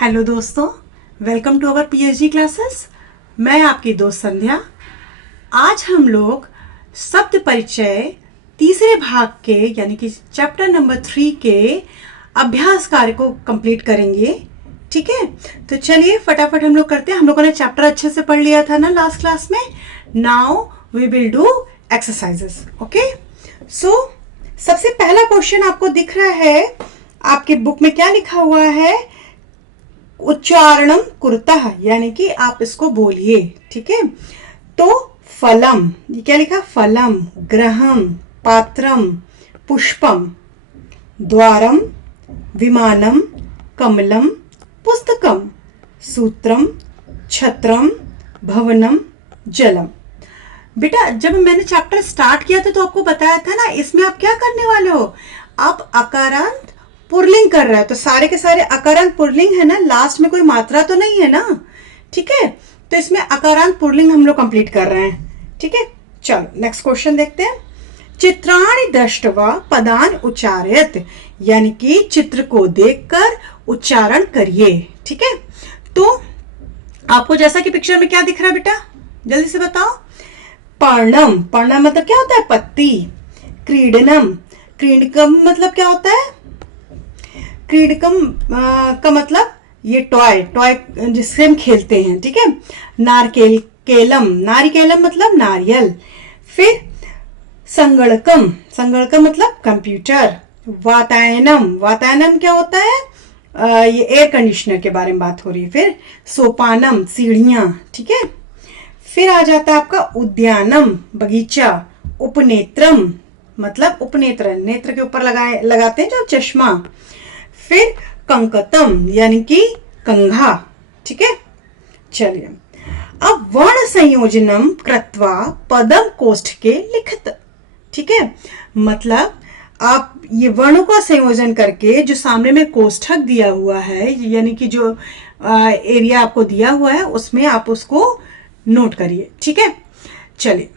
Hello दोस्तों, welcome to our PhD classes. मैं आपकी दोस्त संध्या। आज हम लोग शब्द परिचय तीसरे भाग के यानी कि चैप्टर नंबर 3 के अभ्यास कार्य को कंप्लीट करेंगे। ठीक है, तो चलिए फटाफट हम लोग करते हैं। हम लोगों ने चैप्टर अच्छे से पढ़ लिया था ना लास्ट क्लास में। Now we will do exercises. Okay, so सबसे पहला क्वेश्चन आपको दिख रहा है, आपके बुक में क्या लिखा हुआ है? उच्चारणम कुरुतः, यानी कि आप इसको बोलिए। ठीक है, तो फलम, ये क्या लिखा? फलम, ग्रहम, पात्रम, पुष्पम, द्वारम, विमानम, कमलम, पुस्तकम, सूत्रम, छत्रम, भवनम, जलम। बेटा, जब मैंने चैप्टर स्टार्ट किया था तो आपको बताया था ना, इसमें आप क्या करने वाले हो? आप अकारांत पुल्लिंग कर रहे हो, तो सारे के सारे अकारांत पुल्लिंग है ना, लास्ट में कोई मात्रा तो नहीं है ना। ठीक है, तो इसमें अकारांत पुल्लिंग हम लोग कंप्लीट कर रहे हैं। ठीक है, चलो नेक्स्ट क्वेश्चन देखते हैं। चित्राणि दृष्ट्वा पदान उच्चारयत, यानी कि चित्र को देखकर उच्चारण करिए। ठीक है, तो आपको जैसा कि पिक्चर में क्या दिख रहा है बेटा, जल्दी से बताओ। पर्णम, पर्णम मतलब क्या होता है? पत्ती। क्रीडनम, क्रीडकम मतलब क्या होता है? क्रीडकम का मतलब ये टॉय, टॉय जिससे हम खेलते हैं। ठीक है, नारकेल केलम, नारिकेलम मतलब नारियल। फिर संगणकम, संगणकम मतलब कंप्यूटर। वातायनम, वातायनम क्या होता है? ये एयर कंडीशनर के बारे में बात हो रही है। फिर सोपानम, सीढ़ियां। ठीक है, फिर आ जाता है आपका उद्यानम, बगीचा। उपनेत्रम मतलब उपनेत्र, नेत्र के ऊपर लगाते हैं जो चश्मा। फिर कंकतम यानी कि कंघा। ठीक है, चलिए अब वर्ण संयोजनम कृत्वा पदम कोष्ठके लिखत। ठीक है, मतलब आप ये वर्णों का संयोजन करके जो सामने में कोष्ठक दिया हुआ है, यानी कि जो एरिया आपको दिया हुआ है उसमें आप उसको नोट करिए। ठीक है, चलिए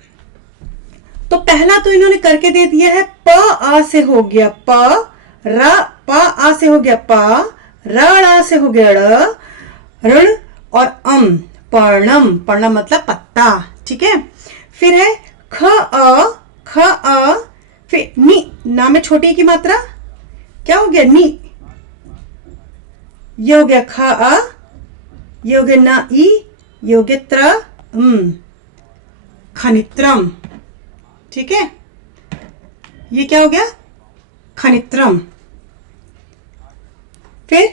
तो पहला तो इन्होंने करके दे दिया है। प आ से हो गया प, र प आ से हो गया प, रण से हो गया ड़, ऋण और पर्णम, पर्णम मतलब पत्ता। ठीक है, फिर है ख अ, ख अ, फिर नी, ना में छोटी की मात्रा क्या हो गया? नी। ये हो गया ख अ, ये हो गया न ई, ये हो गया त्र खनित्रम। ठीक है, ये क्या हो गया? खनित्रम। फिर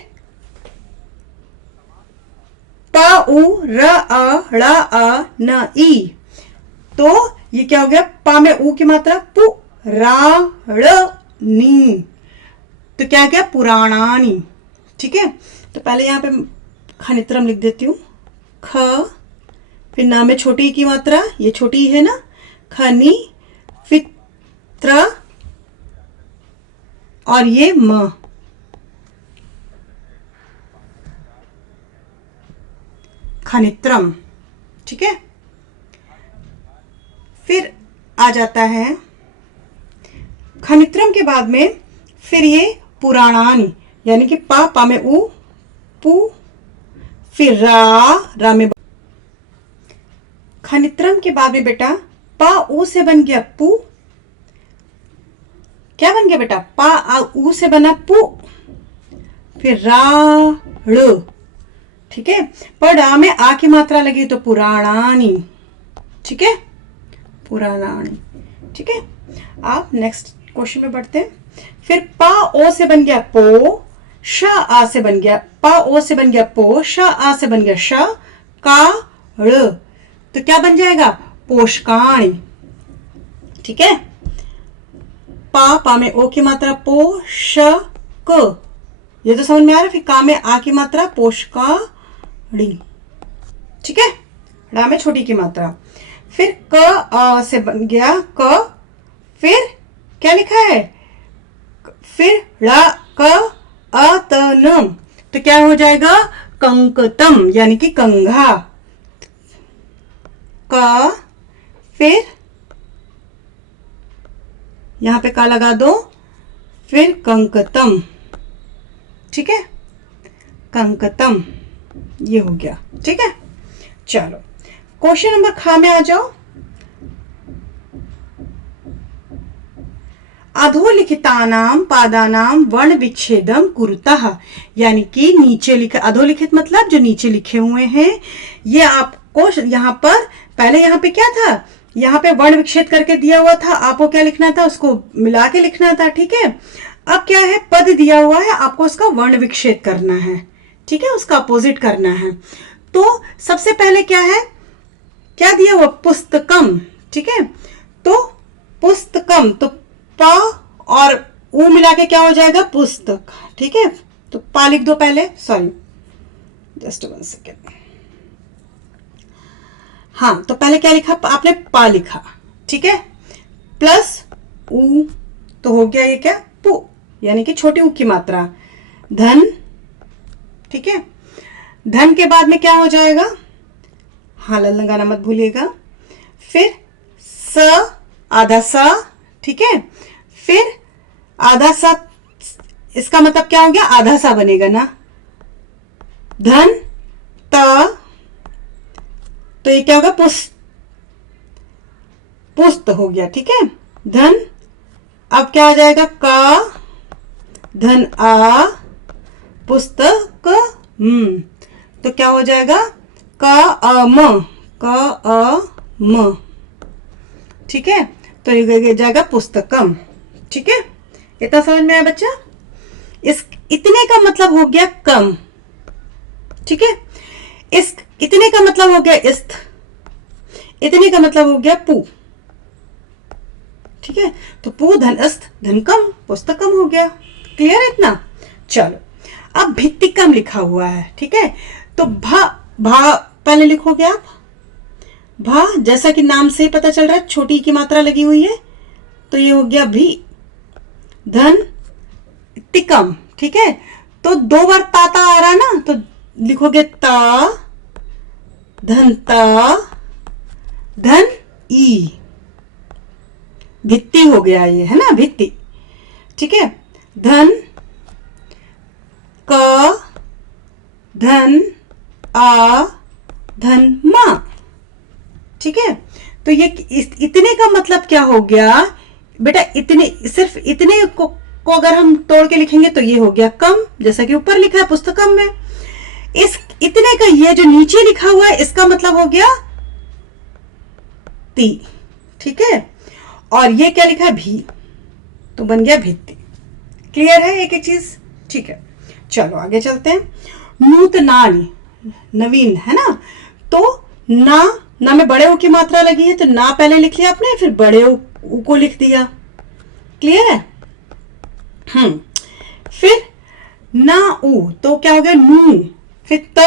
प उ र अ ड़ अ न ई, तो ये क्या हो गया? पा में ऊ की मात्रा पु, रा ड़ नी, तो क्या गया? पुराणानी। ठीक है, तो पहले यहां पे खनित्रम लिख देती हूं, ख, फिर ना में छोटी की मात्रा, ये छोटी है ना, खनी, फिर त्र और ये म, खनित्रम। ठीक है, फिर आ जाता है खनित्रम के बाद में फिर ये पुराणानी, यानी कि पा में ऊ, पू, फिर रा में खनित्रम के बाद में बेटा पा ऊ से बन गया पू, क्या बन गया बेटा? पा आ ऊ से बना पू, फिर रा ड़। ठीक है, पर रा में आ की मात्रा लगी तो पुराणानी। ठीक है, पुराणानी। ठीक है, आप नेक्स्ट क्वेश्चन में बढ़ते हैं। फिर पा ओ से बन गया पो, श आ से बन गया, पा ओ से बन गया पो, श आ से बन गया श, का ड़, तो क्या बन जाएगा? पोषकाणी। ठीक है, पा में ओ की मात्रा पो, श क, ये तो समझ में आ रहा है। फिर का में आ की मात्रा पोषकाणी। ठीक है, ड़ा में छोटी की मात्रा। फिर क आ से बन गया क, फिर क्या लिखा है? फिर ड़ा क अ त न, तो क्या हो जाएगा? कंकतम यानी कि कंघा। क, फिर यहां पे का लगा दो, फिर कंकतम। ठीक है, कंकतम, ये हो गया। ठीक है, चलो क्वेश्चन नंबर खा में आ जाओ। अधोलिखितानाम पादानाम वर्ण विच्छेदम कुरुतः, यानी कि नीचे लिखे, अधोलिखित मतलब जो नीचे लिखे हुए हैं, ये आपको यहाँ पर, पहले यहाँ पे क्या था, यहाँ पे वर्ण विच्छेद करके दिया हुआ था, आपको क्या लिखना था, उसको मिला के लिखना था। ठीक है, अब क्या है, पद दिया हुआ है, आपको उसका वर्ण विच्छेद करना है। ठीक है, उसका अपोजिट करना है। तो सबसे पहले क्या है, क्या दिया हुआ, पुस्तकम। ठीक है, तो पुस्तकम, तो प और ऊ मिला के क्या हो जाएगा, पुस्तक। ठीक है, तो पा लिख दो पहले, सॉरी जस्ट 1 सेकेंड। हाँ, तो पहले क्या लिखा आपने, पा लिखा। ठीक है, प्लस ऊ, तो हो गया ये क्या, पु, यानी कि छोटी ऊ की मात्रा, धन। ठीक है, धन के बाद में क्या हो जाएगा, हालन लगाना मत भूलिएगा, फिर स, आधा सा। ठीक है, फिर आधा सा, इसका मतलब क्या हो गया, आधा सा बनेगा ना, धन त, तो ये क्या होगा, पुस्त हो गया। ठीक है, धन, अब क्या आ जाएगा, का, धन आ, पुस्तक, तो क्या हो जाएगा, का अ म, का अ म। ठीक है, तो ये जाएगा पुस्तकम। ठीक है, इतना समझ में आया बच्चा। इस इतने का मतलब हो गया कम। ठीक है, इस इतने का मतलब हो गया इस्त, इतने का मतलब हो गया पू। ठीक है, तो पू धन अस्त धन कम, पुस्तकम हो गया। क्लियर है इतना। चलो, अब भित्तिकम लिखा हुआ है। ठीक है, तो भा, भा पहले लिखोगे आप, भा, जैसा कि नाम से पता चल रहा है छोटी की मात्रा लगी हुई है, तो ये हो गया भी, धन तिकम। ठीक है, तो 2 बार ताता आ रहा ना, तो लिखोगे ता, धन ता, धन ई, भित्ति हो गया ये, है ना, भित्ति। ठीक है, धन क, धन आ, धन मा। ठीक है, तो ये इतने का मतलब क्या हो गया बेटा, इतने, सिर्फ इतने को अगर हम तोड़ के लिखेंगे तो ये हो गया कम, जैसा कि ऊपर लिखा है पुस्तकम में। इस इतने का ये जो नीचे लिखा हुआ है, इसका मतलब हो गया ती। ठीक है, और ये क्या लिखा है, भी, तो बन गया भित्ति। क्लियर है एक एक चीज। ठीक है, चलो आगे चलते हैं। नूतनानि, नवीन, है ना, तो ना में बड़े ऊ की मात्रा लगी है, तो ना पहले लिख लिया आपने, फिर बड़े ऊ को लिख दिया। क्लियर है। फिर ना ऊ, तो क्या हो गया, नू, फिर त,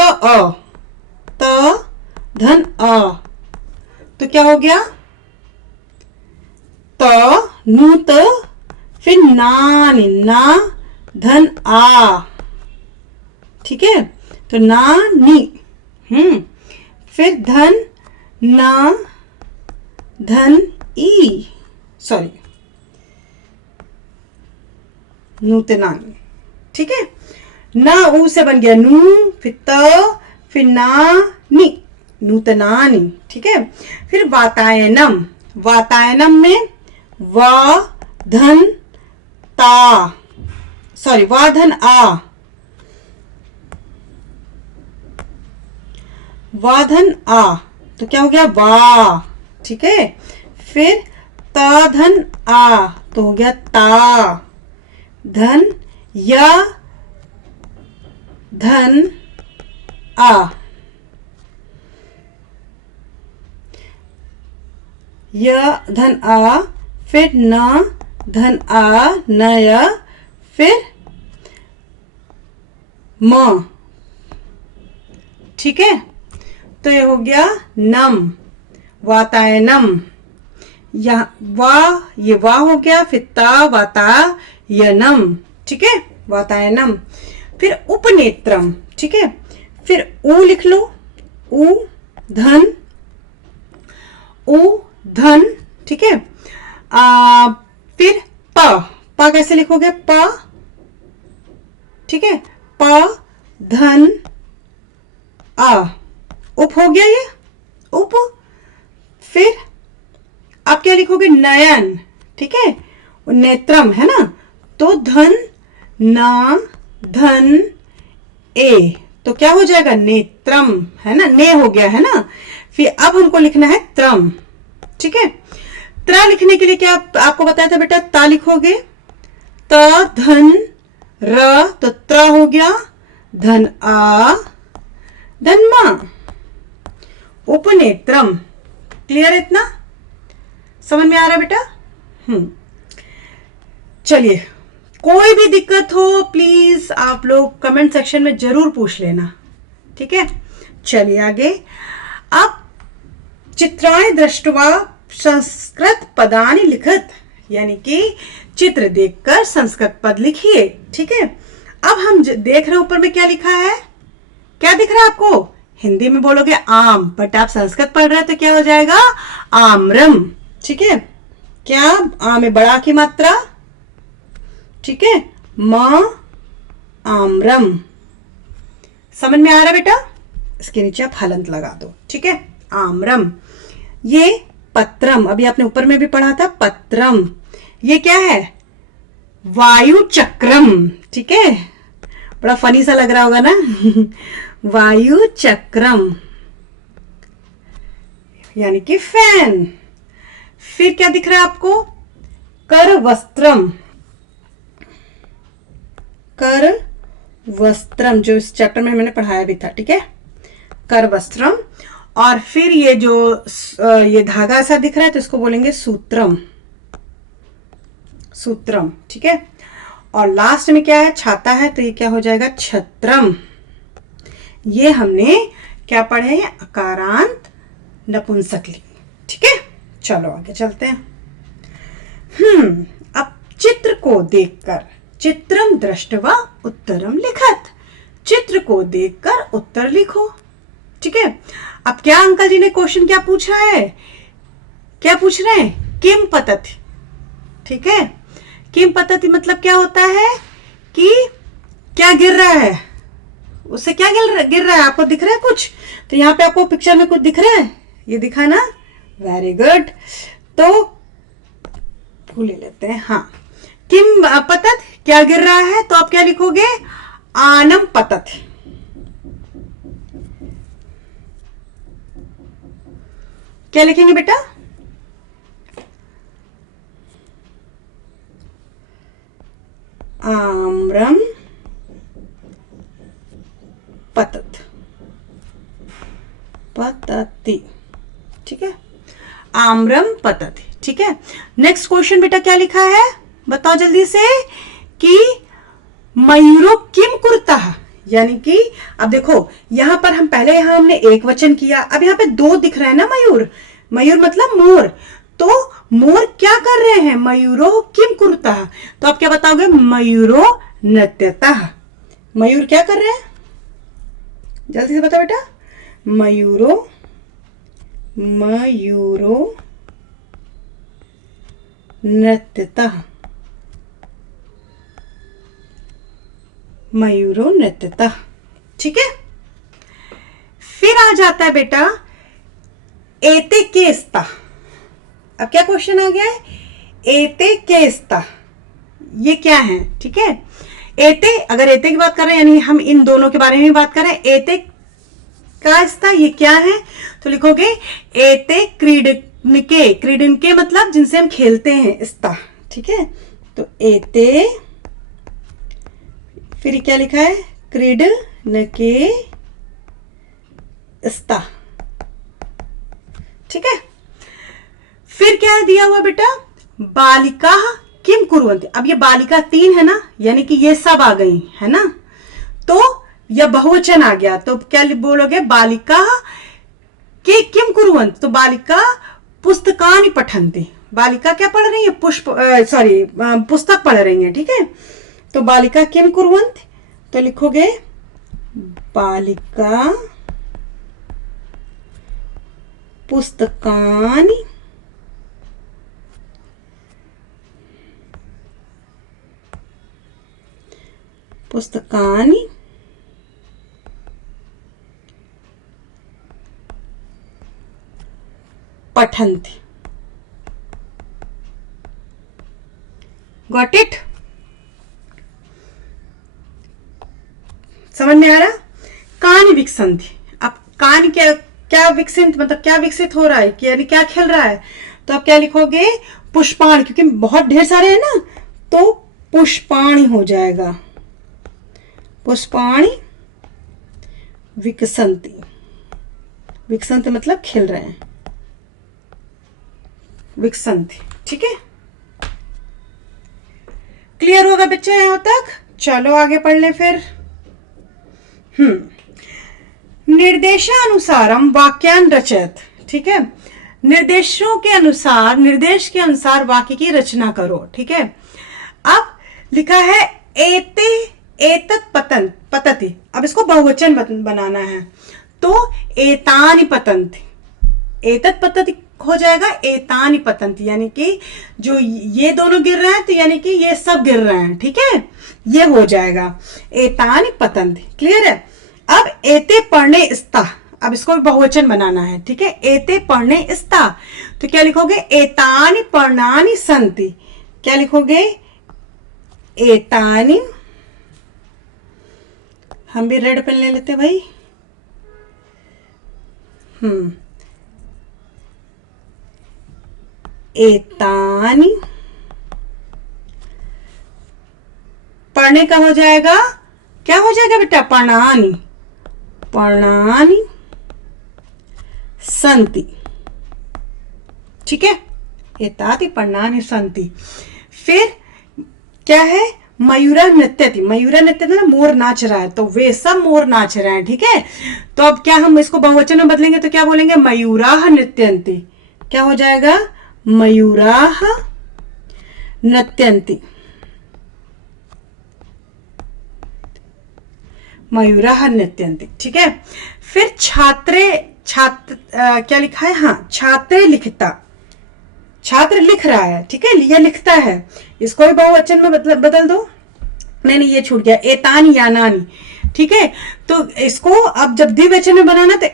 धन अ, तो क्या हो गया, त, नू त, फिर ना, धन आ। ठीक है, तो ना नी, फिर धन ना, धन ई, सॉरी नूतनानी। ठीक है, ना ऊ से बन गया नू, फिर त, फिर ना नी, नूतनानी। ठीक है, फिर वातायनम, वातायनम में वा, धन ता, सॉरी वा, धन आ, वा, धन आ, तो क्या हो गया, वा। ठीक है, फिर ता, धन आ, तो हो गया ता, धन या, धन आ, य, धन आ, फिर न, धन आ, नय, फिर म। ठीक है, तो ये हो गया नम, वातायनम। ये वा हो गया, फिर ता, वातायनम। ठीक है, वातायनम। फिर उपनेत्रम। ठीक है, फिर ऊ लिख लो, ऊ, धन, ऊ, धन। ठीक है, फिर प कैसे लिखोगे, प। ठीक है, प, धन आ, उप हो गया ये, उप। फिर आप क्या लिखोगे, नयन, ठीक है, नेत्रम है ना, तो धन ना धन ए, तो क्या हो जाएगा, नेत्रम, है ना, ने हो गया है ना। फिर अब हमको लिखना है त्रम, ठीक है। त्रा लिखने के लिए क्या आपको बताया था बेटा, ता लिखोगे, त धन र, तो त्रा हो गया, धन आ धन मा, उपनेत्रम। क्लियर, इतना समझ में आ रहा है बेटा? चलिए, कोई भी दिक्कत हो प्लीज आप लोग कमेंट सेक्शन में जरूर पूछ लेना, ठीक है। चलिए आगे। अब चित्राणि दृष्ट्वा संस्कृत पदानि लिखत, यानी कि चित्र देखकर संस्कृत पद लिखिए, ठीक है। अब हम देख रहे हैं ऊपर में क्या लिखा है, क्या दिख रहा है आपको, हिंदी में बोलोगे आम, बट आप संस्कृत पढ़ रहे हैं तो क्या हो जाएगा, आम्रम, ठीक है। क्या, आ में बड़ा की मात्रा, ठीक है, मां आम्रम। समझ में आ रहा है बेटा? इसके नीचे आप हलंत लगा दो, ठीक है, आम्रम। ये पत्रम, अभी आपने ऊपर में भी पढ़ा था, पत्रम। ये क्या है, वायु चक्रम, ठीक है, बड़ा फनी सा लग रहा होगा ना वायु चक्रम, यानी कि फैन। फिर क्या दिख रहा है आपको, कर वस्त्रम, कर वस्त्रम, जो इस चैप्टर में मैंने पढ़ाया भी था, ठीक है, कर वस्त्रम। और फिर ये जो ये धागा ऐसा दिख रहा है तो इसको बोलेंगे सूत्रम, सूत्रम, ठीक है। और लास्ट में क्या है, छाता है, तो ये क्या हो जाएगा, छत्रम। ये हमने क्या पढ़े, अकारांत नपुंसकलिंग, ठीक है। चलो आगे चलते हैं। अब चित्र को देखकर, चित्रम दृष्ट्वा उत्तरम लिखत, चित्र को देखकर उत्तर लिखो, ठीक है। अब क्या अंकल जी ने क्वेश्चन क्या पूछा है, क्या पूछ रहे हैं, किम पतति, ठीक है। किम पतति मतलब क्या होता है कि क्या गिर रहा है, उससे क्या गिर रहा है, आपको दिख रहा है कुछ, तो यहाँ पे आपको पिक्चर में कुछ दिख रहा है, ये दिखा ना, वेरी गुड। तो भूल लेते हैं, हाँ, किम पतत, क्या गिर रहा है, तो आप क्या लिखोगे, आनम पतत, क्या लिखेंगे बेटा, आम्रम पतत, पतति, ठीक है, आम्रम पतति, ठीक है। नेक्स्ट क्वेश्चन बेटा क्या लिखा है, बताओ जल्दी से, कि मयूरो किम कुर्ता, यानी कि अब देखो यहां पर हम पहले, यहां हमने एक वचन किया, अब यहाँ पे दो दिख रहा है ना, मयूर, मयूर मतलब मोर, तो मोर क्या कर रहे हैं, मयूरो किम कुर्ता, तो आप क्या बताओगे, मयूरो नृत्यतः, मयूर क्या कर रहे हैं, जल्दी से बताओ बेटा, मयूरो, मयूरो नृत्यतः, मयूरो नृत्यतः, ठीक है। फिर आ जाता है बेटा एते केस्ता, अब क्या क्वेश्चन आ गया है, एते केस्ता, ये क्या है, ठीक है। एते, अगर एते की बात कर रहे हैं यानी हम इन दोनों के बारे में बात कर रहे हैं, एते का स्ता, ये क्या है, तो लिखोगे एते क्रीडनके, क्रीडनके मतलब जिनसे हम खेलते हैं, स्ता, ठीक है। तो एते, फिर क्या लिखा है, क्रीडनके स्ता, ठीक है। फिर क्या दिया हुआ बेटा, बालिका किम कुर्वन्ति, अब ये बालिका तीन है ना, यानी कि ये सब आ गई है ना, तो यह बहुवचन आ गया, तो क्या बोलोगे, बालिका के किम कुर्वन्ति, तो बालिका पुस्तकानि पठन्ति, बालिका क्या पढ़ रही है, पुस्तक पढ़ रही है, ठीक है। तो बालिका किम कुर्वन्ति, तो लिखोगे बालिका पुस्तकानि पुस्तकानि पठन्ति। Got it? समझ में आ रहा? कानि विकसन्ति। अब कान क्या क्या विकसित, मतलब क्या विकसित हो रहा है, यानी क्या खेल रहा है, तो आप क्या लिखोगे? पुष्पाणि, क्योंकि बहुत ढेर सारे हैं ना, तो पुष्पाणि हो जाएगा। पुष्पाणि विकसन्ति। विकसन्ति मतलब खेल रहे हैं, विकसन्ति। ठीक है, क्लियर होगा बच्चे यहां तक? चलो आगे पढ़ लें फिर। निर्देशानुसारम वाक्यान रचयत। ठीक है, निर्देशों के अनुसार, निर्देश के अनुसार वाक्य की रचना करो। ठीक है, अब लिखा है एते एतत् पतन पतति। अब इसको बहुवचन बनाना है, तो एतानि पतन्ति। एतत् पतति हो जाएगा एतानि पतन्ति, यानी कि जो ये दोनों गिर रहे हैं तो यानी कि ये सब गिर रहे हैं। ठीक है, ये हो जाएगा एतानि पतन्ति। क्लियर है? अब एते पढ़ने स्ता, अब इसको बहुवचन बनाना है। ठीक है, एते पढ़ने स्ता, तो क्या लिखोगे? एतानि पर्णानि सन्ति। क्या लिखोगे? एतानि, हम भी रेड पेन ले लेते भाई। एतानि पढ़ने का हो जाएगा, क्या हो जाएगा बेटा? पर्णानि। पर्णानि सन्ति। ठीक है, एतानि पर्णानि सन्ति। फिर क्या है? मयूरा नृत्यति। मयूरा नृत्यति ना, मोर नाच रहा है, तो वे सब मोर नाच रहे हैं। ठीक है, तो अब क्या हम इसको बहुवचन में बदलेंगे तो क्या बोलेंगे? मयूराः नृत्यन्ति। क्या हो जाएगा? मयूराः नृत्यन्ति। मयूराः नृत्यन्ति। ठीक है, फिर छात्रे, क्या लिखा है? हाँ, छात्रे लिखता। छात्र लिख रहा है। ठीक है, यह लिखता है, इसको भी बहुवचन में बदल दो। नहीं, ये छूट गया, एतानि यानानि। ठीक है, तो इसको अब जब द्विवचन में बनाना तो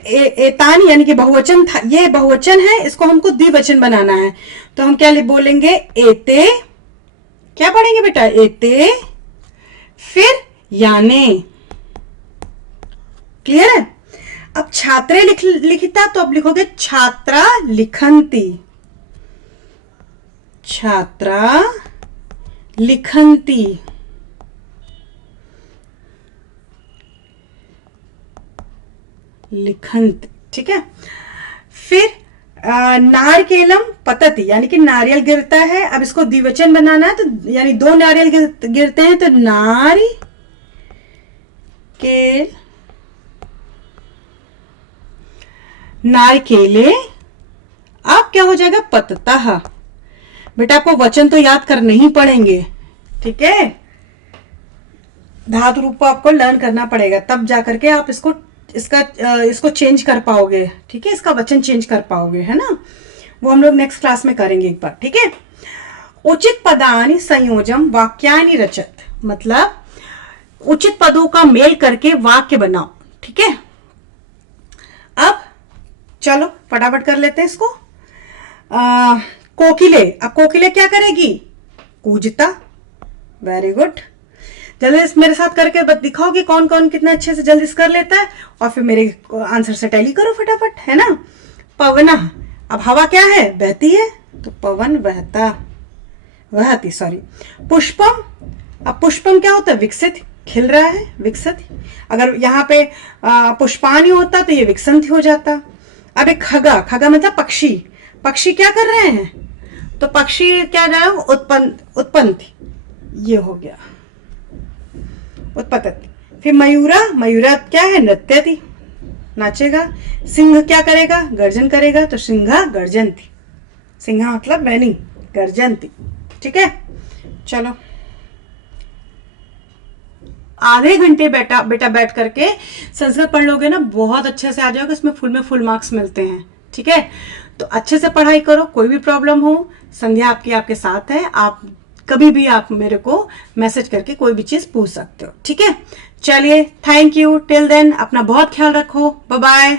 एतानि यानी कि बहुवचन था, ये बहुवचन है, इसको हमको द्विवचन बनाना है, तो हम क्या बोलेंगे? एते। क्या पढ़ेंगे बेटा? एते, फिर याने। क्लियर है? अब छात्रे लिखता, तो अब लिखोगे छात्रा लिखन्ति। छात्रा लिखन्ति। लिखन्ति। ठीक है, फिर नारकेलम पतति, यानी कि नारियल गिरता है। अब इसको द्विवचन बनाना है, तो यानी दो नारियल गिरते हैं, तो नारी केल, नारकेले। अब क्या हो जाएगा? पततः। बेटा आपको वचन तो याद करने ही पड़ेंगे। ठीक है, धातु रूप को आपको लर्न करना पड़ेगा, तब जाकर के आप इसको चेंज कर पाओगे। ठीक है, इसका वचन चेंज कर पाओगे, है ना? वो हम लोग नेक्स्ट क्लास में करेंगे एक बार। ठीक है, उचित पदानि संयोजम वाक्यानि रचत, मतलब उचित पदों का मेल करके वाक्य बनाओ। ठीक है, अब चलो फटाफट कर लेते हैं इसको। कोकिले, अब कोकिले क्या करेगी? कूजता। वेरी गुड, जल्दी मेरे साथ करके दिखाओगे कौन कौन कितना अच्छे से जल्दी कर लेता है, और फिर मेरे आंसर से टैली करो फटाफट, है ना? पवना, अब हवा क्या है? बहती है, तो पवन बहता, वहती, सॉरी। पुष्पम, अब पुष्पम क्या होता है? विकसित, खिल रहा है, विकसित। अगर यहाँ पे पुष्पानी होता तो ये विकसंत हो जाता। अब एक खगा, खगा मतलब पक्षी। पक्षी क्या कर रहे हैं? तो पक्षी क्या कर रहे हैं? उत्पन्न, ये हो गया उत्पत्ति। फिर मयूरा, मयूरा क्या है? नृत्यति, नाचेगा। सिंह क्या करेगा? गर्जन करेगा, तो सिंहा गर्जन्ति। सिंहा मतलब वैनी, गर्जन्ति। ठीक है, चलो आधे घंटे बेटा बैठ करके संस्कृत पढ़ लोगे ना, बहुत अच्छे से आ जाओगे, इसमें फुल मार्क्स मिलते हैं। ठीक है, तो अच्छे से पढ़ाई करो। कोई भी प्रॉब्लम हो, संध्या आपके साथ है, आप कभी भी आप मेरे को मैसेज करके कोई भी चीज पूछ सकते हो। ठीक है, चलिए, थैंक यू। टिल देन अपना बहुत ख्याल रखो। Bye bye.